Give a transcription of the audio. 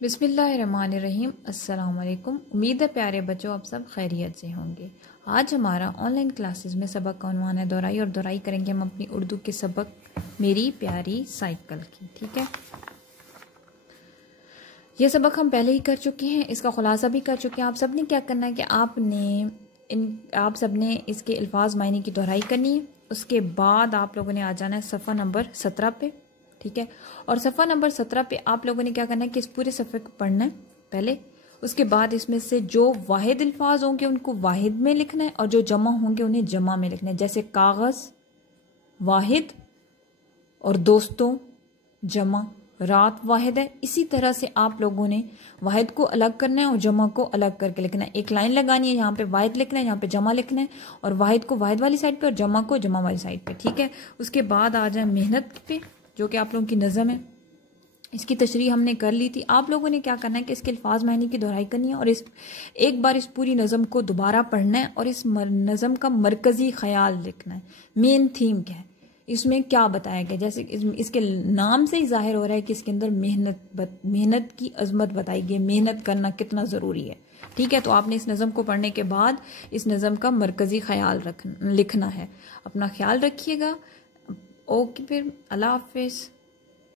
बिस्मिल्लाहिर्रहमानिर्रहीम। अस्सलाम वालेकुम। उम्मीद है प्यारे बच्चों आप सब खैरियत से होंगे। आज हमारा ऑनलाइन क्लासेस में सबक का उन्वान है दोहराई, और दोहराई करेंगे हम अपनी उर्दू के सबक मेरी प्यारी साइकिल की। ठीक है, ये सबक हम पहले ही कर चुके हैं, इसका खुलासा भी कर चुके हैं। आप सब ने क्या करना है कि आप सब ने इसके अल्फाज मायने की दोहराई करनी है। उसके बाद आप लोगों ने आ जाना है सफ़ा नंबर 17 पे। ठीक है, और सफ़ा नंबर 17 पे आप लोगों ने क्या करना है कि इस पूरे सफ़े को पढ़ना है पहले। उसके बाद इसमें से जो वाहिद अल्फाज होंगे उनको वाहिद में लिखना है, और जो जमा होंगे उन्हें जमा में लिखना है। जैसे कागज़ वाहिद और दोस्तों जमा, रात वाहिद है। इसी तरह से आप लोगों ने वाहिद को अलग करना है और जमा को अलग करके लिखना है। एक लाइन लगानी है, यहाँ पे वाहिद लिखना है, यहाँ पे जमा लिखना है, और वाहिद को वाहिद वाली साइड पे और जमा को जमा वाली साइड पे। ठीक है, उसके बाद आ जाए मेहनत पे, जो कि आप लोगों की नज़म है। इसकी तशरीह हमने कर ली थी। आप लोगों ने क्या करना है कि इसके अल्फाज मायने की दोहराई करनी है, और एक बार इस पूरी नज़म को दोबारा पढ़ना है, और इस नज़म का मरकज़ी ख्याल लिखना है। मेन थीम क्या है, इसमें क्या बताया गया। जैसे इसके नाम से ही जाहिर हो रहा है कि इसके अंदर मेहनत की अजमत बताई गई, मेहनत करना कितना ज़रूरी है। ठीक है, तो आपने इस नज़म को पढ़ने के बाद इस नज़म का मरकज़ी ख्याल लिखना है। अपना ख्याल रखिएगा। ओके, फिर अल्लाह हाफिज़।